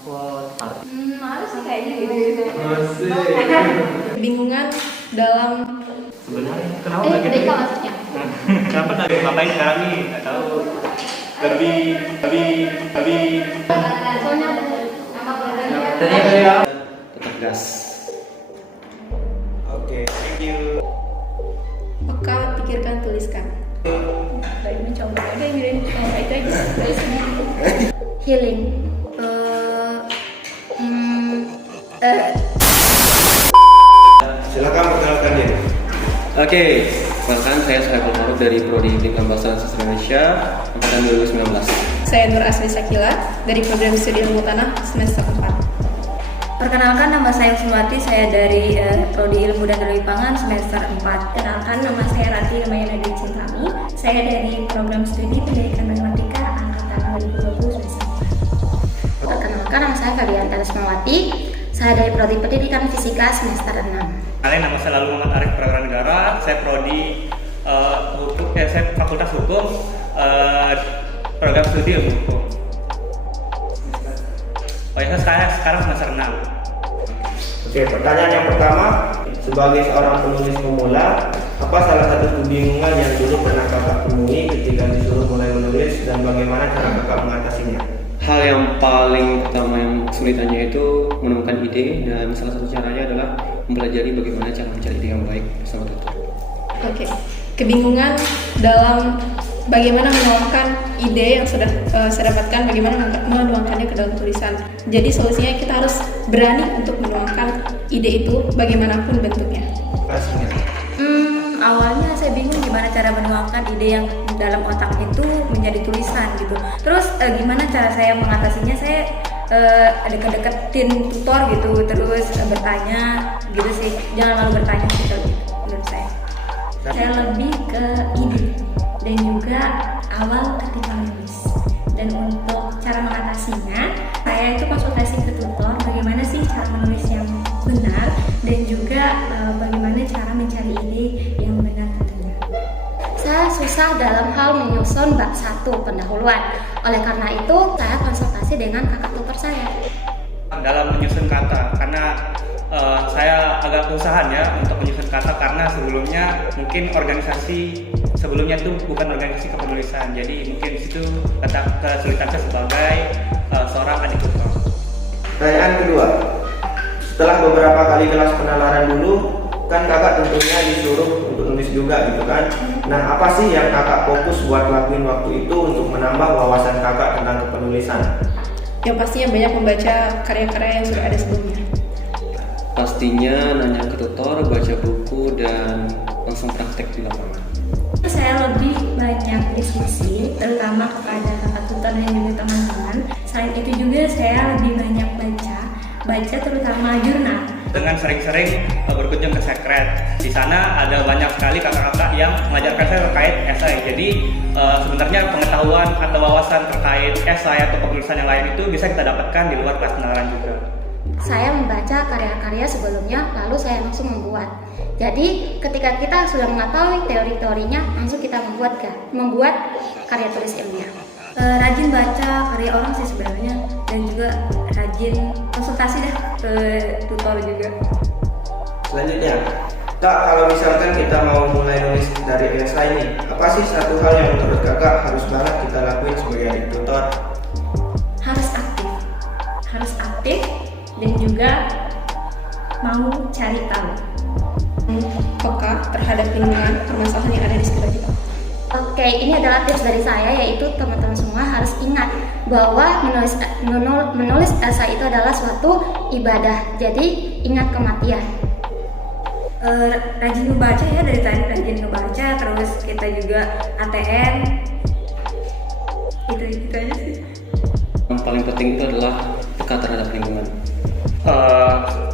Apa art? Harus sih kayaknya gitu. Masih. Kebingungan dalam Sebenarnya kenapa gitu? DK maksudnya. Kenapa lagi ngapain sekarang nih? Nggak tahu. Lebih. Soalnya nama programnya. Tetap gas. Oke, thank you. peka, pikirkan, tuliskan. Baik, mencoba ada yang mirain itu aja. Healing. Silakan perkenalkan diri. Oke, perkenalkan saya Saiful Faruk dari Prodi Tingkat Bahasa Sastra Indonesia angkatan 2019. Saya Nur Asli Sakila dari program studi ilmu tanah semester 4. Perkenalkan, nama saya Sulwati, saya dari Prodi Ilmu dan Teknologi Pangan semester 4. Kenalkan, nama saya Rati Ramayana Dwi Cintami. Saya dari program studi Pendidikan Matematika angkatan 2020 semester 4. Perkenalkan, nama saya Fabian Teresmawati. Saya dari Prodi Pendidikan Fisika semester 6. Kalian nama saya Lalu Muhammad Arif Prawiran Negara. Saya prodi hukum, saya Fakultas Hukum, program studi ilmu hukum. Oh ya, saya sekarang semester 6. Oke, pertanyaan yang pertama, sebagai seorang penulis pemula, apa salah satu kebingungan yang dulu pernah kakak temui ketika disuruh mulai menulis dan bagaimana cara kakak mengatasinya? Hal yang paling pertama yang kesulitannya itu menemukan ide, dan salah satu caranya adalah mempelajari bagaimana cara mencari ide yang baik bersama tutor. Oke, kebingungan dalam bagaimana menuangkan ide yang sudah saya dapatkan, bagaimana menuangkannya ke dalam tulisan. Jadi solusinya kita harus berani untuk menuangkan ide itu bagaimanapun bentuknya. Awalnya saya bingung gimana cara menuangkan ide yang dalam otak itu menjadi tulisan gitu. Terus gimana cara saya mengatasinya? Saya deket-deketin tutor gitu, terus bertanya gitu sih. Jangan malu bertanya gitu menurut saya. Saya lebih ke ide dan juga awal ketika menulis. Dan untuk cara mengatasinya, saya itu konsultasi ke tutor bagaimana sih cara menulis yang benar dan juga bagaimana cara mencari ide yang benar tentunya. Saya susah dalam hal menyusun bab 1 pendahuluan. Oleh karena itu, saya konsultasi dengan kakak tutor saya. Dalam menyusun kata, karena saya agak kesusahan ya untuk menyusun kata karena sebelumnya mungkin organisasi sebelumnya itu bukan organisasi kepenulisan, jadi mungkin di situ letak kesulitan saya sebagai seorang adik tutor. Pertanyaan kedua, setelah beberapa kali kelas penalaran dulu, kan kakak tentunya disuruh untuk nulis juga gitu kan. Nah, apa sih yang kakak fokus buat lakuin waktu itu untuk menambah wawasan kakak tentang kepenulisan? Yang pastinya banyak membaca karya-karya yang sudah ada sebelumnya. Pastinya nanya ke tutor, baca buku, dan langsung praktek di lapangan. Saya lebih banyak diskusi, terutama kepada kakak tutor dan juga teman-teman. Selain itu juga saya lebih banyak baca terutama jurnal. Dengan sering-sering berkunjung ke sekret, di sana ada banyak sekali kakak-kakak yang mengajarkan saya terkait esai. Jadi sebenarnya pengetahuan atau wawasan terkait esai atau penulisan yang lain itu bisa kita dapatkan di luar kelas penalaran juga. Saya membaca karya-karya sebelumnya, lalu saya langsung membuat. Jadi ketika kita sudah mengetahui teori-teorinya, langsung kita membuat karya tulis ilmiah. Rajin baca karya orang sih sebenarnya, dan juga rajin konsultasi dah ke tutor juga. Selanjutnya, Kak, kalau misalkan kita mau mulai nulis dari esai nih, apa sih satu hal yang menurut kakak harus banget kita lakuin sebagai adik tutor? Harus aktif dan juga mau cari tahu. Peka terhadap lingkungan, permasalahan yang ada di sekitar kita. Oke, ini adalah tips dari saya, yaitu teman-teman semua harus ingat bahwa menulis esai itu adalah suatu ibadah. Jadi ingat kematian. Rajin membaca ya, dari tadi rajin membaca, terus kita juga ATM. Itu aja sih. Yang paling penting itu adalah peka terhadap lingkungan.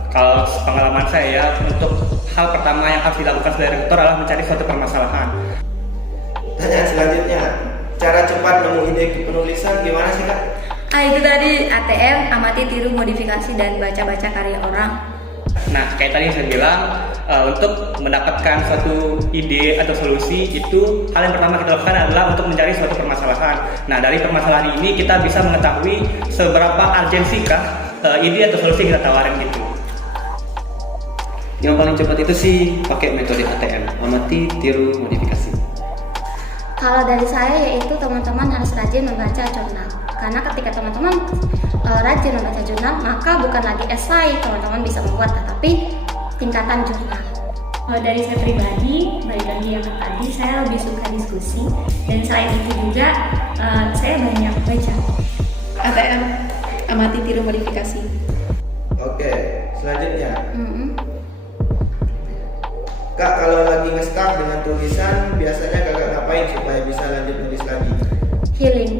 Kalau pengalaman saya ya, untuk hal pertama yang harus dilakukan sebagai tutor adalah mencari suatu permasalahan. Pertanyaan selanjutnya, cara cepat nemu ide penulisan gimana sih Kak? Itu tadi ATM, amati, tiru, modifikasi, dan baca-baca karya orang. Nah, kayak tadi yang saya bilang, untuk mendapatkan suatu ide atau solusi itu hal yang pertama kita lakukan adalah untuk mencari suatu permasalahan. Nah, dari permasalahan ini kita bisa mengetahui seberapa urgensikah ide atau solusi yang kita tawarin gitu. Yang paling cepat itu sih pakai metode ATM, amati, tiru, modifikasi. Kalau dari saya yaitu teman-teman harus rajin membaca jurnal. Karena ketika teman-teman rajin membaca jurnal, maka bukan lagi esai teman-teman bisa membuat, tetapi tingkatan jurnal. Kalau dari saya pribadi, balik lagi yang tadi, saya lebih suka diskusi. Dan selain itu juga, saya banyak baca. ATM, amati, tiru, modifikasi. Oke, selanjutnya. Kak, kalau lagi nge-stuck dengan tulisan, biasanya kakak ngapain supaya bisa lanjut nulis lagi? Healing.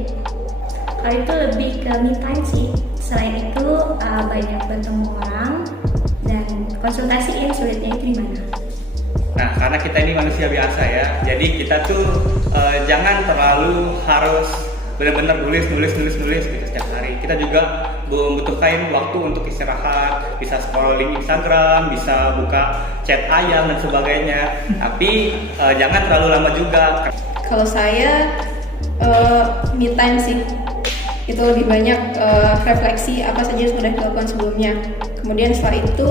Kalau itu lebih ke me time sih. Selain itu banyak bertemu orang dan konsultasiin sulitnya itu di mana. Nah, karena kita ini manusia biasa ya, jadi kita tuh jangan terlalu harus benar-benar nulis gitu setiap hari. Kita juga membutuhkan waktu untuk istirahat, bisa scrolling Instagram, bisa buka chat ayam dan sebagainya. Tapi jangan terlalu lama juga. Kalau saya me time sih, itu lebih banyak refleksi apa saja yang sudah dilakukan sebelumnya. Kemudian setelah itu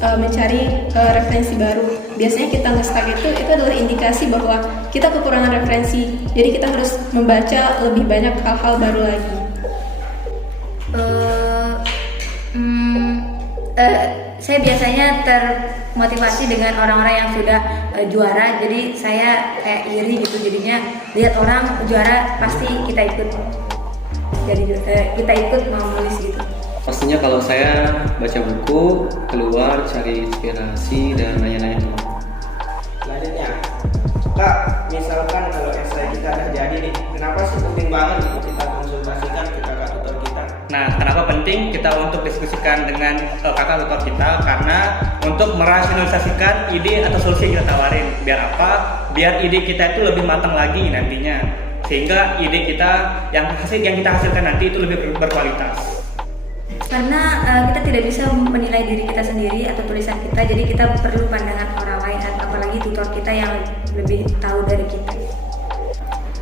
mencari referensi baru. Biasanya kita nge-stuck itu adalah indikasi bahwa kita kekurangan referensi. Jadi kita harus membaca lebih banyak hal-hal baru lagi. Saya biasanya termotivasi dengan orang-orang yang sudah juara, jadi saya kayak iri gitu, jadinya lihat orang juara pasti kita ikut, jadi kita ikut mau nulis gitu. Pastinya kalau saya baca buku, keluar cari inspirasi dan nanya-nanya teman. Selanjutnya, Kak, misalkan kalau esai kita udah jadi nih, kenapa sih penting banget untuk kita konsultasikan ke kakak tutor kita? Nah, kenapa penting kita untuk diskusikan dengan kakak tutor kita? Karena untuk merasionalisasikan ide atau solusi yang kita tawarin. Biar apa? Biar ide kita itu lebih matang lagi nantinya. Sehingga ide kita yang kita hasilkan nanti itu lebih berkualitas. Karena kita tidak bisa menilai diri kita sendiri atau tulisan kita, jadi kita perlu pandangan orang lain, apalagi tutor kita yang lebih tahu dari kita.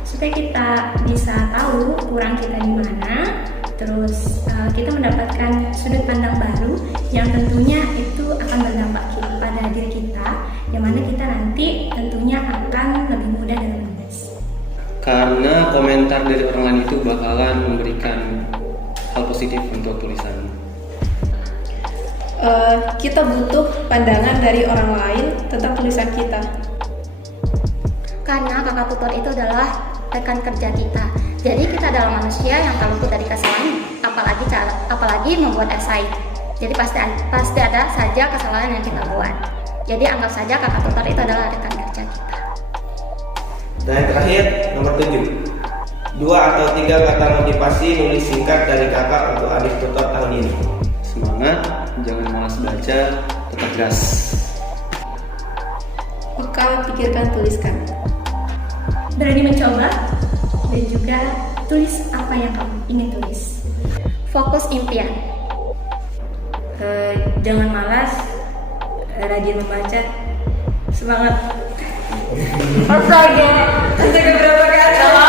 Supaya kita bisa tahu kurang kita di mana, terus kita mendapatkan sudut pandang baru yang tentunya itu akan berdampak pada diri kita, yang mana kita nanti tentunya akan lebih mudah dalam menulis. Karena komentar dari orang lain itu bakalan memberikan hal positif untuk tulisan. Kita butuh pandangan dari orang lain tentang tulisan kita. Karena kakak tutor itu adalah rekan kerja kita. Jadi kita adalah manusia yang tak luput dari kesalahan, apalagi membuat esai. Jadi pasti ada saja kesalahan yang kita buat. Jadi anggap saja kakak tutor itu adalah rekan kerja kita. Dan yang terakhir, nomor 7. 2 atau 3 kata motivasi nulis singkat dari kakak untuk adik tutor tahun ini. Semangat, jangan malas baca, tetap gas. Peka, pikirkan, tuliskan. Berani mencoba dan juga tulis apa yang kamu ingin tulis. Fokus impian. Jangan malas, rajin membaca, semangat. Astaga berapa kata?